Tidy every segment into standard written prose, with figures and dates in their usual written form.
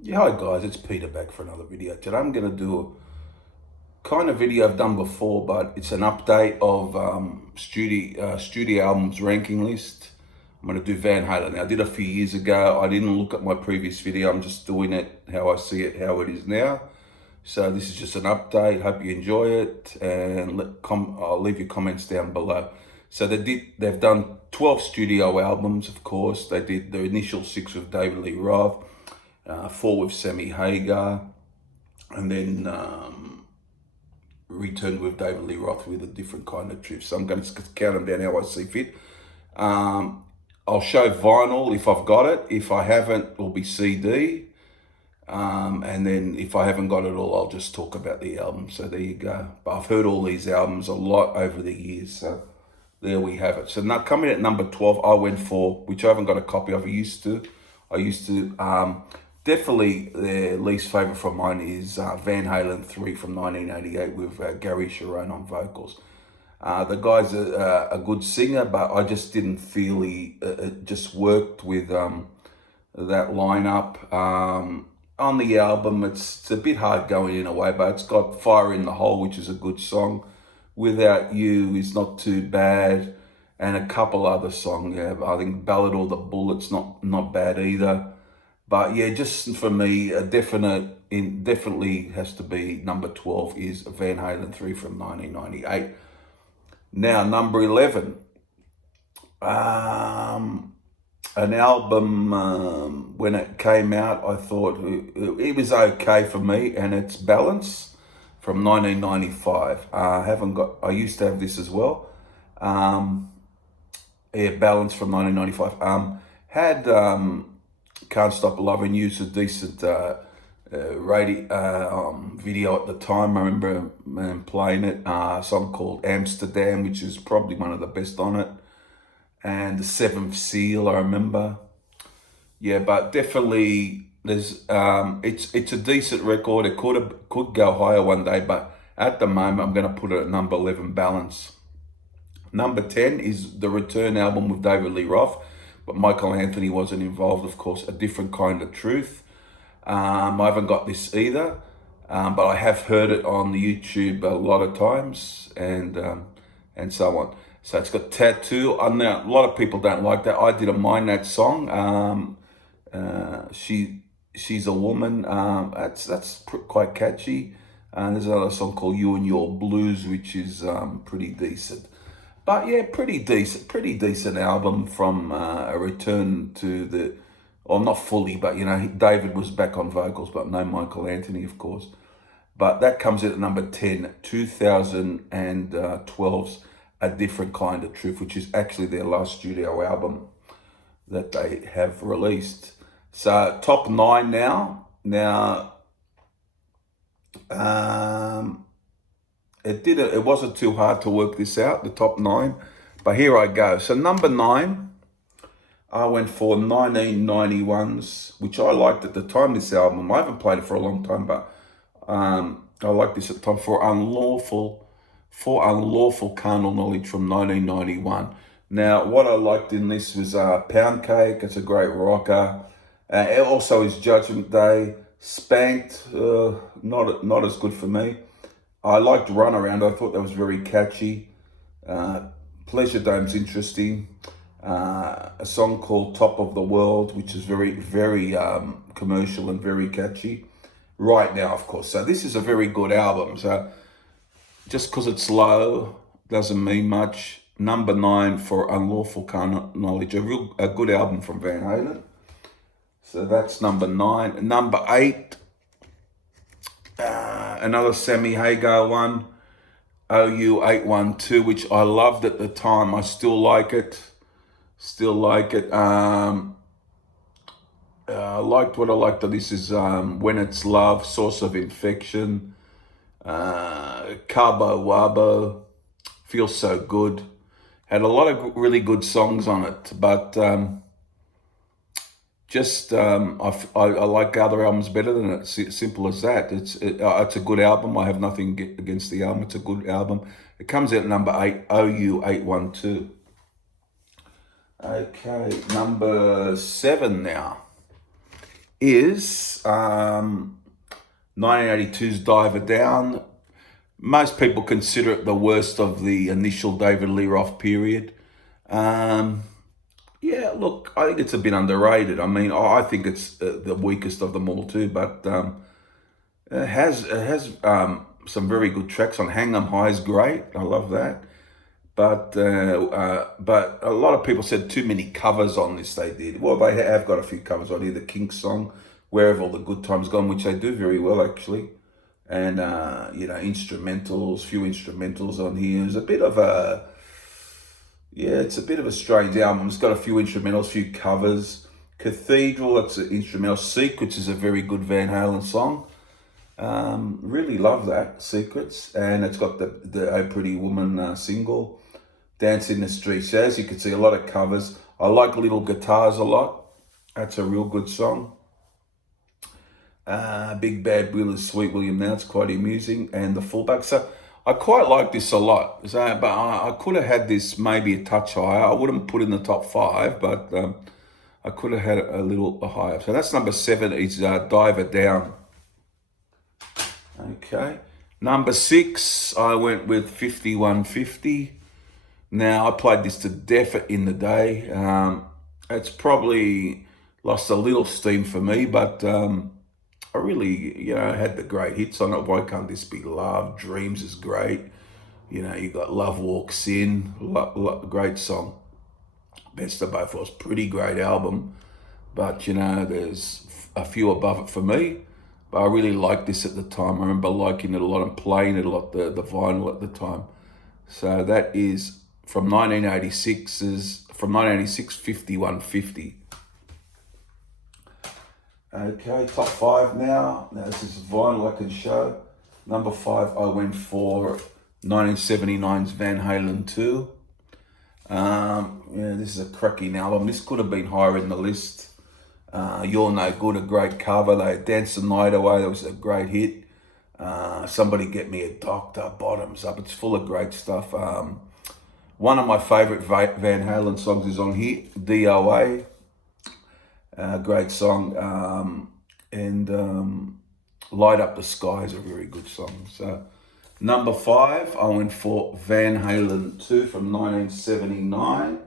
Yeah, hi guys, it's Peter back for another video. Today I'm going to do a kind of video I've done before, but it's an update of studio albums ranking list. I'm going to do Van Halen. Now, I did a few years ago. I didn't look at my previous video. I'm just doing it how I see it, how it is now. So this is just an update. Hope you enjoy it, and I'll leave your comments down below. So they've done 12 studio albums, of course. They did the initial 6 with David Lee Roth, 4 with Sammy Hagar, and then returned with David Lee Roth with a different kind of trip. So I'm going to count them down how I see fit. I'll show vinyl if I've got it. If I haven't, it'll be CD. And then if I haven't got it all, I'll just talk about the album. So there you go. But I've heard all these albums a lot over the years. So there we have it. So now coming at number 12, I went for, which I haven't got a copy of. I used to, definitely the least favorite from mine is Van Halen 3 from 1988 with Gary Sharon on vocals. The guy's a good singer, but I just didn't feel it just worked with that lineup. On the album, it's a bit hard going in a way, but it's got Fire in the Hole, which is a good song. Without You is not too bad, and a couple other songs. Yeah, I think Ballad or the Bullet's not bad either. But yeah, just for me, definitely has to be number 12 is Van Halen 3 from 1998. Now, number 11, an album, when it came out, I thought it was okay for me, and it's Balance from 1995. I used to have this as well. Yeah, Balance from 1995. Had Can't Stop Loving You, it's a decent video at the time. I remember playing it. A song called Amsterdam, which is probably one of the best on it. And The Seventh Seal, I remember. Yeah, but definitely there's it's a decent record. It could go higher one day, but at the moment I'm gonna put it at number 11, Balance. Number 10 is the Return album with David Lee Roth, but Michael Anthony wasn't involved, of course, A Different Kind of Truth. I haven't got this either, but I have heard it on the YouTube a lot of times, and so on. So it's got Tattoo. I know a lot of people don't like that. I didn't mind that song. She's a Woman. That's quite catchy. And there's another song called You and Your Blues, which is pretty decent. But yeah, pretty decent album from a return to the, or not fully, but David was back on vocals, but no Michael Anthony, of course. But that comes in at number 10, 2012's A Different Kind of Truth, which is actually their last studio album that they have released. So top 9 now. Now, it wasn't too hard to work this out, the top 9, but here I go. So number 9, I went for 1991's, which I liked at the time, this album. I haven't played it for a long time, but I liked this at the time, for Unlawful Carnal Knowledge from 1991. Now, what I liked in this was Pound Cake. It's a great rocker. It also is Judgment Day. Spanked, not as good for me. I liked Runaround. I thought that was very catchy. Pleasure Dome's interesting. A song called Top of the World, which is very commercial and very catchy. Right Now, of course. So this is a very good album. So just because it's low doesn't mean much. Number 9 for Unlawful Carnal Knowledge, a good album from Van Halen. So that's number 9. Number 8, another Sammy Hagar one, OU 812, which I loved at the time. I still like it. I liked what I liked. This is When It's Love, Source of Infection, Cabo Wabo, Feels So Good. Had a lot of really good songs on it, but I like other albums better than it. Simple as that. It's a good album. I have nothing against the album. It's a good album. It comes out at number 8, OU 812. Okay, number 7 now. is 1982's Diver Down. Most people consider it the worst of the initial David Lee Roth period. Um, yeah, look, I think it's a bit underrated. I mean, I think it's the weakest of them all too, but it has some very good tracks on. Hang 'Em High is great. I love that. But a lot of people said too many covers on this. They did. Well, they have got a few covers on here. The Kinks song, "Where Have All the Good Times Gone," which they do very well actually, and instrumentals, few instrumentals on here. It's a bit of a it's a bit of a strange album. It's got a few instrumentals, few covers. Cathedral, that's an instrumental. Secrets is a very good Van Halen song. Really love that, Secrets, and it's got the "Oh Pretty Woman" single. Dance in the Streets. So as you can see, a lot of covers. I like Little Guitars a lot. That's a real good song. Big Bad Bill is Sweet William Now. It's quite amusing. And The Fullback. So I quite like this a lot. So, but I could have had this maybe a touch higher. I wouldn't put in the top five, but I could have had it a little higher. So that's number 7 is Diver Down. Okay. Number 6, I went with 5150. Now, I played this to death in the day. It's probably lost a little steam for me, but I really, had the great hits on it. Why Can't This Be Love? Dreams is great. You got Love Walks In, great song. Best of Both Worlds, pretty great album. But, there's a few above it for me. But I really liked this at the time. I remember liking it a lot and playing it a lot, the vinyl at the time. So that is from 1986, 5150. Okay, top 5 now. Now this is vinyl I can show. Number 5, I went for 1979's Van Halen 2. This is a cracking album. This could have been higher in the list. You're No Good, a great cover. They Danced the Night Away, that was a great hit. Somebody Get Me a Doctor, Bottoms Up. It's full of great stuff. One of my favourite Van Halen songs is on here, DOA. Great song. And Light Up the Sky is a very good song. So, number 5, I went for Van Halen 2 from 1979.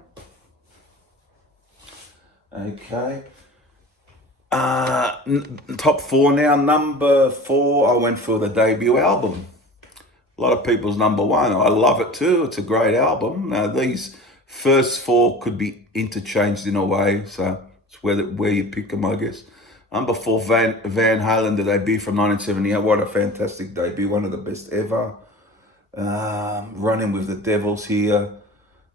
Okay. Top 4 now. Number 4, I went for the debut album. A lot of people's number 1. I love it too. It's a great album. Now, these first 4 could be interchanged in a way, so it's where you pick them, I guess. Number 4, Van Halen, the debut from 1978. What a fantastic debut. One of the best ever. Running with the Devils here.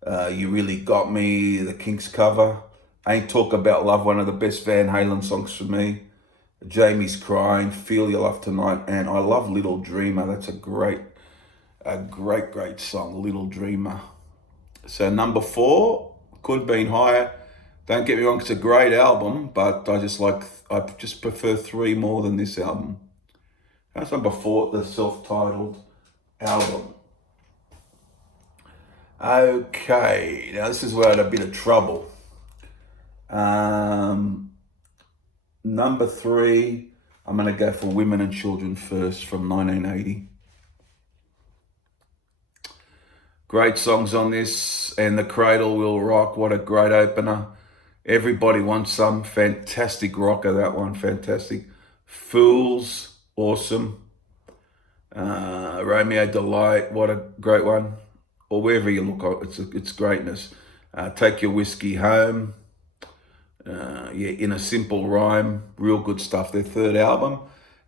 You Really Got Me, the Kinks cover. Ain't Talk About Love, one of the best Van Halen songs for me. Jamie's Crying, Feel Your Love Tonight, and I love Little Dreamer. That's a great song, Little Dreamer. So number 4, could have been higher. Don't get me wrong, it's a great album, but I just prefer 3 more than this album. That's number 4, the self-titled album. Okay, now this is where I had a bit of trouble. Number 3, I'm going to go for Women and Children First from 1980. Great songs on this, and The Cradle Will Rock, what a great opener. Everybody Wants Some, fantastic rocker, that one, fantastic. Fools, awesome. Romeo Delight, what a great one. Or wherever you look, it's greatness. Take Your Whiskey Home. In a Simple Rhyme, real good stuff. Their 3rd album.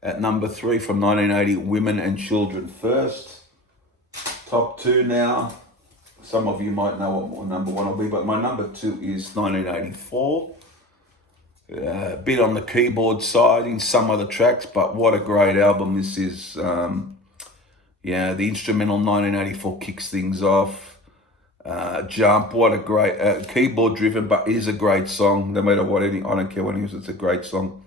At number 3 from 1980, Women and Children First. Top 2 now. Some of you might know what my number 1 will be, but my number 2 is 1984. A bit on the keyboard side in some of the tracks, but what a great album this is. The instrumental 1984 kicks things off. Jump, what a great keyboard driven, but is a great song. No matter what I don't care what it is, it's a great song.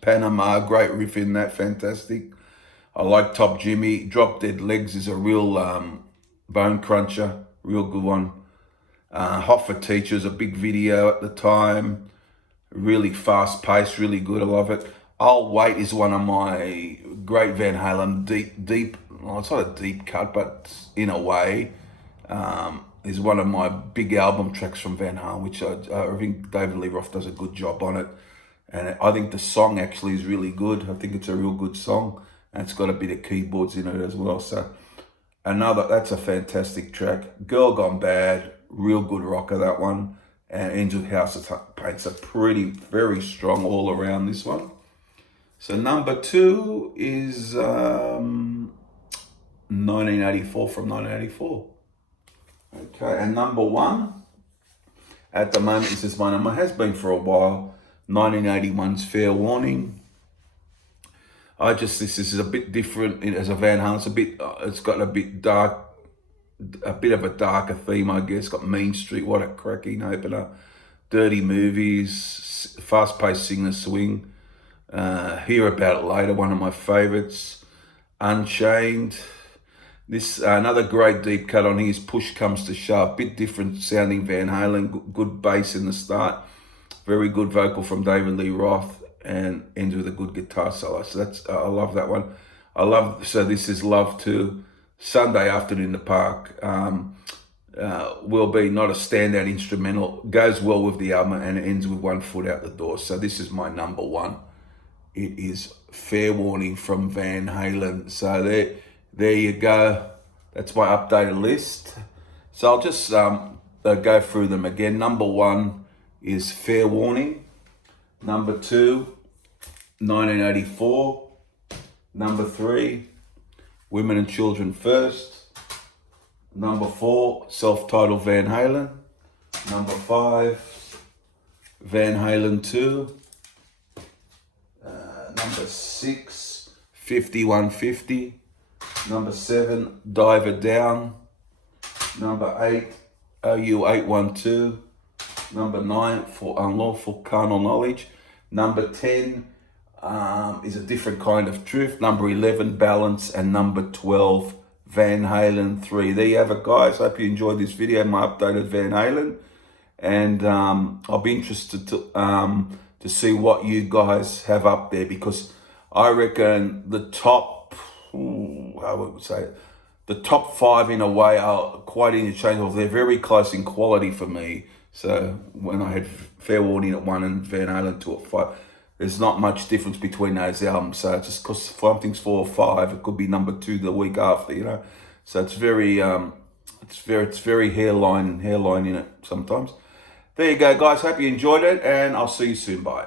Panama, great riff in that, fantastic. I like Top Jimmy. Drop Dead Legs is a real bone cruncher, real good one. Hot for Teachers, a big video at the time. Really fast paced, really good. I love it. I'll Wait is one of my great Van Halen deep. Well, it's not a deep cut, but in a way, is one of my big album tracks from Van Halen, which I think David Lee Roth does a good job on it. And I think the song actually is really good. I think it's a real good song, and it's got a bit of keyboards in it as well. So that's a fantastic track. Girl Gone Bad, real good rocker, that one. And Angel House of Paint's a very strong all around, this one. So number 2 is 1984 from 1984. Okay, and number 1 at the moment, this is my number, has been for a while, 1981's Fair Warning. This is a bit different as a Van Halen. It's got a bit dark, a bit of a darker theme, I guess. Got Mean Street, what a cracking opener. Dirty Movies, fast-paced singer swing. Hear About It Later, one of my favorites. Unchained. This another great deep cut on here is Push Comes to Shove. Bit different sounding Van Halen. Good bass in the start. Very good vocal from David Lee Roth, and ends with a good guitar solo. So I love that one. This is Love to Sunday Afternoon in the Park. Will be not a standout instrumental. Goes well with the album, and it ends with one foot out the door. So this is my number 1. It is Fair Warning from Van Halen. So there you go. That's my updated list. So I'll just go through them again. Number 1 is Fair Warning. Number 2, 1984. Number 3, Women and Children First. Number 4, self-titled Van Halen. Number 5, Van Halen 2. Number 6, 5150. Number 7, Diver Down. Number 8, OU 812. Number 9, For Unlawful Carnal Knowledge. Number 10 is A Different Kind of Truth. Number 11, Balance. And number 12, Van Halen 3. There you have it, guys. Hope you enjoyed this video, my updated Van Halen. And I'll be interested to see what you guys have up there, because I reckon the top, the top 5 in a way are quite interchangeable. They're very close in quality for me. So when I had Fair Warning at 1 and Van Halen 2 at 5, there's not much difference between those albums. So just because something's 4 or 5, it could be number 2 the week after, you know. So it's very hairline in it sometimes. There you go, guys. Hope you enjoyed it, and I'll see you soon. Bye.